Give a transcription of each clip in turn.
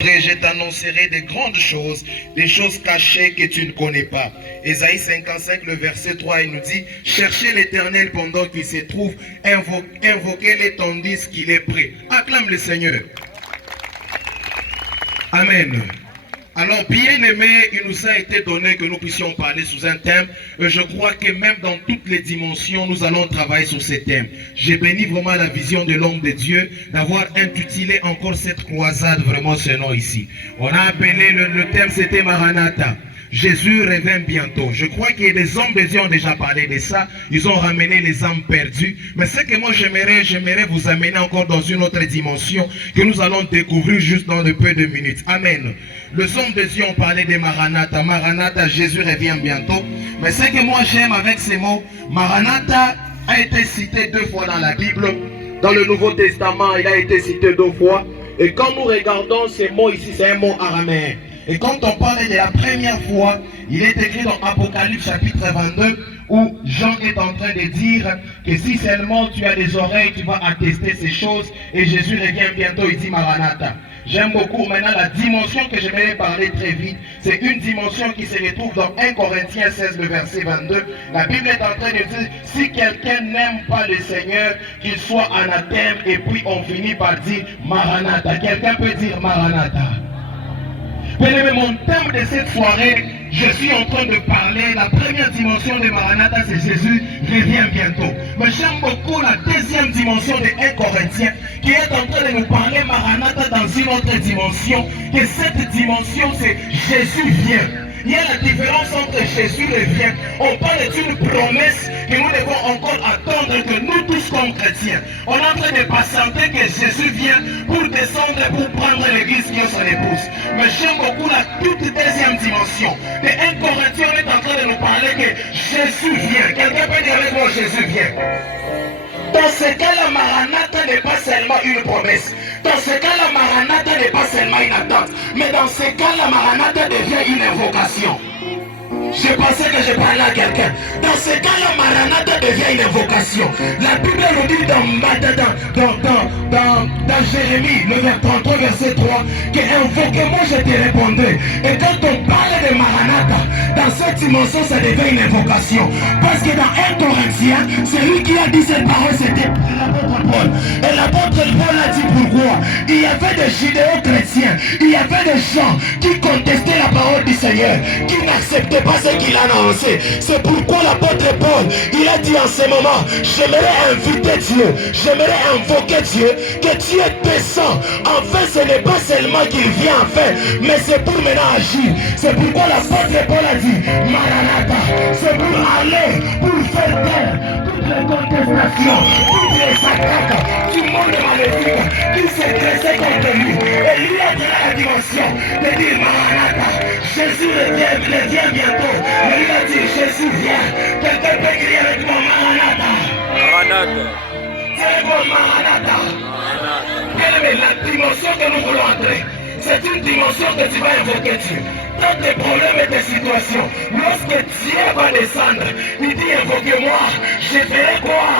Je t'annoncerai des grandes choses, des choses cachées que tu ne connais pas. Ésaïe 55, le verset 3, il nous dit, cherchez l'Éternel pendant qu'il se trouve, invoquez-le tandis qu'il est prêt. Acclame le Seigneur. Amen. Alors, bien aimé, il nous a été donné que nous puissions parler sous un thème. Et je crois que même dans toutes les dimensions, nous allons travailler sur ces thèmes. J'ai béni vraiment la vision de l'homme de Dieu d'avoir intitulé encore cette croisade vraiment ce nom ici. On a appelé le thème, c'était Maranatha. Jésus revient bientôt. Je crois que les hommes de Dieu ont déjà parlé de ça. Ils ont ramené les âmes perdues. Mais ce que moi j'aimerais vous amener encore dans une autre dimension que nous allons découvrir juste dans de peu de minutes. Amen. Les hommes de Dieu ont parlé de Maranatha. Maranatha, Jésus revient bientôt. Mais ce que moi j'aime avec ces mots, Maranatha a été cité 2 fois dans la Bible. Dans le Nouveau Testament, il a été cité 2 fois. Et quand nous regardons ces mots ici, c'est un mot araméen. Et quand on parle de la première fois, il est écrit dans Apocalypse chapitre 22, où Jean est en train de dire que si seulement tu as des oreilles, tu vas attester ces choses. Et Jésus revient bientôt, il dit Maranatha. J'aime beaucoup maintenant la dimension que je vais parler très vite. C'est une dimension qui se retrouve dans 1 Corinthiens 16, le verset 22. La Bible est en train de dire, si quelqu'un n'aime pas le Seigneur, qu'il soit anathème. Et puis on finit par dire Maranatha. Quelqu'un peut dire Maranatha. Bien-aimé, mon thème de cette soirée, je suis en train de parler, la première dimension de Maranatha, c'est Jésus revient bientôt. Mais j'aime beaucoup la deuxième dimension de 1 Corinthiens, qui est en train de nous parler Maranatha dans une autre dimension, que cette dimension, c'est Jésus vient. Il y a la différence entre Jésus revient. On parle d'une promesse que nous devons encore attendre que nous tous comme chrétiens. On est en train de patienter que Jésus vient pour descendre, pour prendre l'église qui est son épouse. Mais j'aime beaucoup la toute deuxième dimension. De 1 Corinthiens, on est en train de nous parler que Jésus vient. Quelqu'un peut dire avec moi, Jésus vient. Dans ce cas-là, Maranatha n'est pas seulement une promesse. Dans ce cas-là, Maranatha n'est pas seulement une attente. Mais dans ce cas-là, Maranatha devient une invocation. Je pensais que je parlais à quelqu'un. Dans ce cas-là, Maranatha devient une invocation. La Bible nous dit dans Jérémie, le 33, verset 3, que invoquez-moi, je te répondrai. Et quand on parle de Maranatha, dans cette dimension, ça devient une invocation. Parce que dans 1 Corinthiens, celui qui a dit cette parole, c'était l'apôtre Paul. Et l'apôtre Paul a dit pourquoi. Il y avait des judéo-chrétiens, il y avait des gens qui contestaient la parole du Seigneur, qui n'acceptaient pas ce qu'il a annoncé. C'est pourquoi l'apôtre Paul, il a dit en ce moment, j'aimerais inviter Dieu, j'aimerais invoquer Dieu, que Dieu descend. Enfin, ce n'est pas seulement qu'il vient enfin, mais c'est pour maintenant agir. C'est pourquoi l'apôtre Paul a dit, Maranatha, c'est pour aller, pour faire taire toutes les contestations, toutes les attaques du monde maléfique qui s'est dressé contre lui. Et lui a donné la dimension de dire, Maranatha, Jésus revient bientôt. Et lui a dit, Jésus vient. Quelqu'un peut crier avec moi, Maranatha. Maranatha. C'est bon, Maranatha. Bien-aimé, la dimension que nous voulons entrer, c'est une dimension que tu vas invoquer Dieu. Dans tes problèmes et tes situations, lorsque Dieu va descendre, il dit invoquez-moi, je ferai quoi?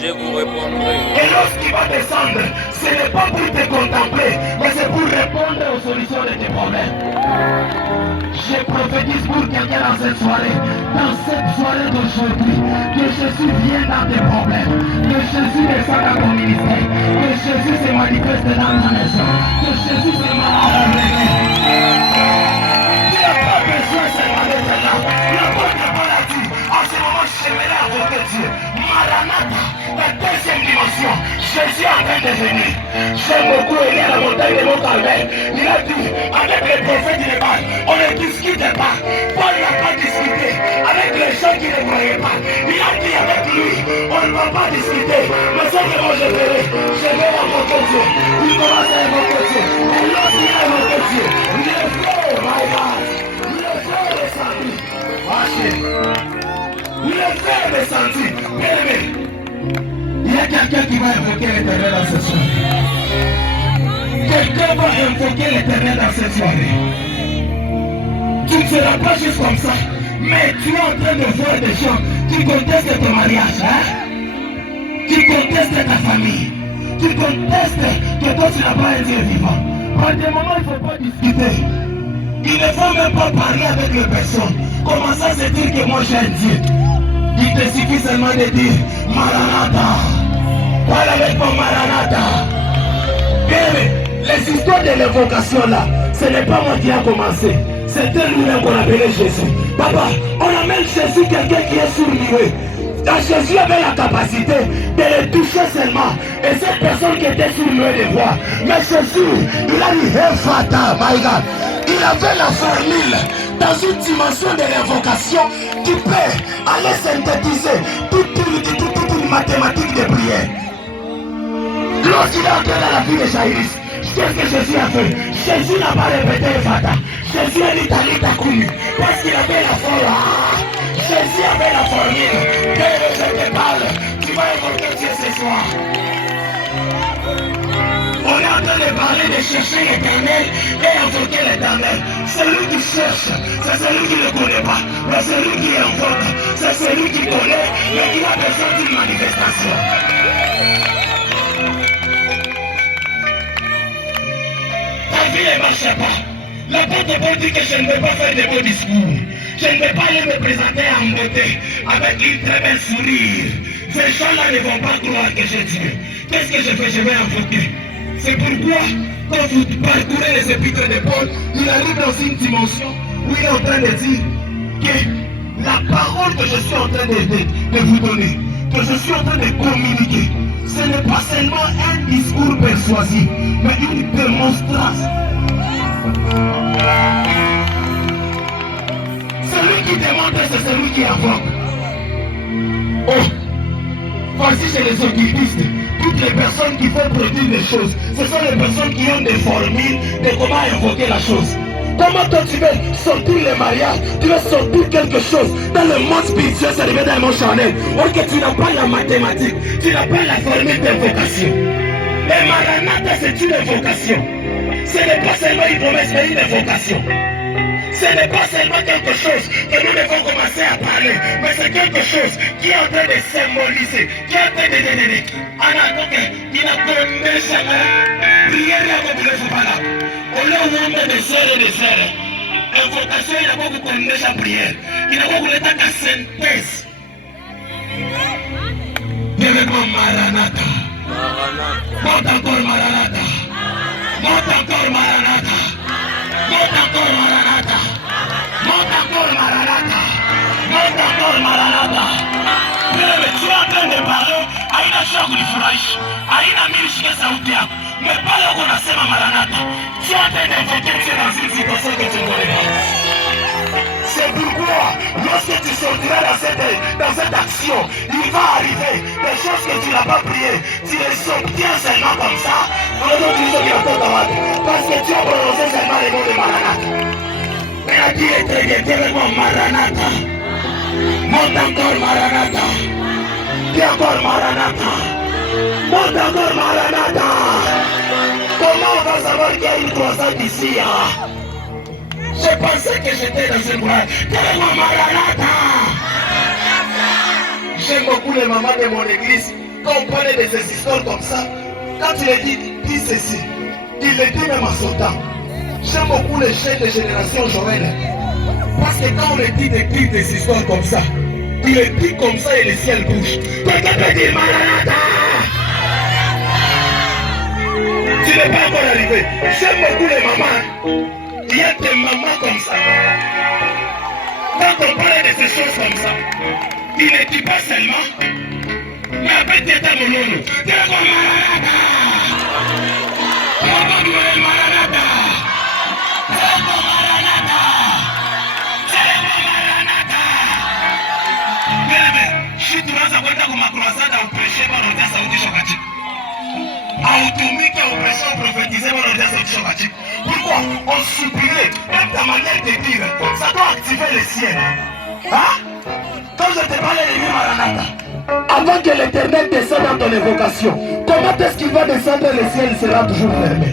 Je vous répondrai. Et lorsqu'il va descendre, ce n'est pas pour te contempler, mais c'est pour répondre aux solutions de tes problèmes. Je prophétise pour quelqu'un dans cette soirée d'aujourd'hui, que Jésus vienne dans tes problèmes, que Jésus descende dans ton ministère, que Jésus se manifeste dans ta maison, que Jésus se manifeste. Tu n'as pas besoin seulement d'être là. L'apôtre Paul a dit, en ce moment, j'aimerais invoquer Dieu. Maranatha, la deuxième dimension, Jésus est en train de venir. J'aime beaucoup aller à la montagne de Mont-Calvaire. Il a dit, avec les prophètes du Nébal, on ne discute pas. Paul n'a pas discuté avec les gens qui ne croyaient pas. Il a dit avec lui, on ne va pas discuter. Mais ce que moi je ferai, je vais invoquer Dieu. Il commence à invoquer Dieu. Et lorsqu'il a invoqué Dieu, le feu, my God, le feu est descendu. Le feu est descendu. Bien-aimé, il y a quelqu'un qui va invoquer l'Éternel dans cette soirée. Quelqu'un va invoquer l'Éternel dans cette soirée. Tu ne seras pas juste comme ça, mais tu es en train de voir des gens qui contestent ton mariage, qui contestent ta famille, qui contestent que toi tu n'as pas un Dieu vivant. Par des moments, il ne faut pas discuter. Il ne faut même pas parler avec les personnes. Comment ça se dire que moi j'ai un Dieu? Il te suffit seulement de dire Maranatha. Parle avec mon Maranatha. Bien, les histoires de l'évocation là, ce n'est pas moi qui a commencé. C'était lui-même qu'on appelait Jésus. Papa, on appelle Jésus quelqu'un qui est sourd-muet. Jésus avait la capacité de le toucher seulement. Et cette personne qui était sourd-muet de voir. Mais Jésus, il a dit Ephata, my God. Il avait la formule dans une dimension de l'invocation qui peut aller synthétiser toute une mathématique de prière. Lorsqu'il a entré dans la vie de Jairus, qu'est-ce que Jésus a fait? Jésus n'a pas répété Ephata. Jésus a dit Talita Kumi. Parce qu'il avait la formule. Jésus avait la formule. Que je te parle, tu vas évoquer Dieu ce soir. On est en train de parler de chercher l'éternel et invoquer l'éternel. Celui qui cherche, c'est celui qui ne connaît pas. Mais celui qui invoque, c'est celui qui connaît, mais qui a besoin d'une manifestation. Ta vie ne marche pas. L'apôtre Paul dit que je ne vais pas faire de beaux discours. Je ne vais pas aller me présenter en beauté avec une très belle sourire. Ces gens-là ne vont pas croire que j'ai Dieu. Qu'est-ce que je fais? Je vais invoquer. C'est pourquoi, quand vous parcourez les épîtres de Paul, il arrive dans une dimension où il est en train de dire que la parole que je suis en train de vous donner, que je suis en train de communiquer, ce n'est pas seulement un discours persuasif, mais une démonstration. Celui qui démontre, c'est celui qui invoque. Oh, voici chez les occultistes, toutes les personnes qui font produire des choses, ce sont les personnes qui ont des formules de comment invoquer la chose. Comment toi tu veux sortir le mariage, tu veux sortir quelque chose dans le monde spirituel, c'est arrivé dans le monde charnel, or que tu n'as pas la mathématique, tu n'as pas la formule d'invocation. Mais Maranatha, c'est une invocation. Ce n'est pas seulement une promesse, mais une invocation. Ce n'est pas seulement quelque chose que nous devons commencer à parler, mais c'est quelque chose qui est en train de symboliser, qui est en train de il a condamné prière à vous laisser pas là. On l'a oublié de serre et de serre. Invocation, il a pas beaucoup condamné sa prière. Il a beaucoup l'état de synthèse. Devez-moi Maranatha. Monte encore Maranatha. Monte encore Maranatha. Monte encore Maranatha. Monte encore Maranatha. Monte encore Maranatha. Mais tu es en train de parler, haina shaka kunifurahisha, haina mimi shika sauti yako. Mais pale uko unasema Maranatha, tu es en train d'invoquer Dieu dans une situation que tu ne connais pas. C'est pourquoi, lorsque tu sortiras dans cette action, il va arriver des choses que tu n'as pas priées. Tu les obtiens seulement comme ça, parce que tu as prononcé seulement le nom de Maranatha. Mais a dit éternellement Maranatha. Monte encore Maranatha. Dis encore Maranatha. Monte encore Maranatha. Comment on va savoir qu'il y a une croissance ici? Je pensais que j'étais dans une boîte. Dis-moi Maranatha. J'aime beaucoup les mamans de mon église. Quand on parlait de ces histoires comme ça, quand il est dit ceci, il le dit même en sautant. J'aime beaucoup les chaînes de génération Joël. Parce que quand on le dit des histoires comme ça, il le dit comme ça et le ciel bouge. Quelqu'un peut dire Maranatha. Tu n'es pas encore arrivé. J'aime beaucoup les mamans. Il y a des mamans comme ça. Quand on parle de ces choses comme ça, il ne dit pas seulement, mais après tu es à mon nom. Tu es comme Maranatha. Maranatha. Si tunaanza kwenda kwa makrasada upreshe bwana sauti shokati. Automike upreshe prophétiser bwana sauti shokati. Pourquoi on suppliait même ta manière de dire, ça doit activer le ciel. Hein? Quand je te parlais de Maranatha, avant que l'Éternel descende dans ton évocation, comment est-ce qu'il va descendre, le ciel sera toujours fermé?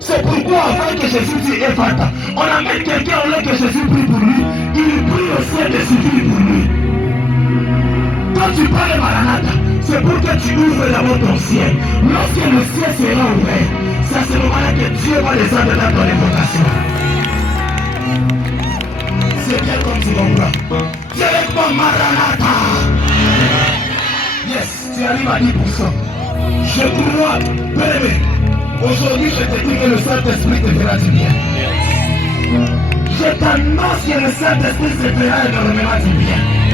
C'est pourquoi avant que Jésus dit Ephata, on amène quelqu'un au lieu que Jésus prie pour lui, il prie au ciel de suffire pour lui. Quand tu parles Maranatha, C'est pour que tu ouvres d'abord ton ciel. Lorsque le ciel sera ouvert, c'est à ce moment-là que Dieu va descendre dans ton évocation. C'est bien comme tu comprends. Directement Maranatha. Yes, tu arrives à 10%. Je crois, bien-aimé, aujourd'hui je te dis que le Saint-Esprit te fera du bien. Je t'annonce que le Saint-Esprit te fera énormément du bien.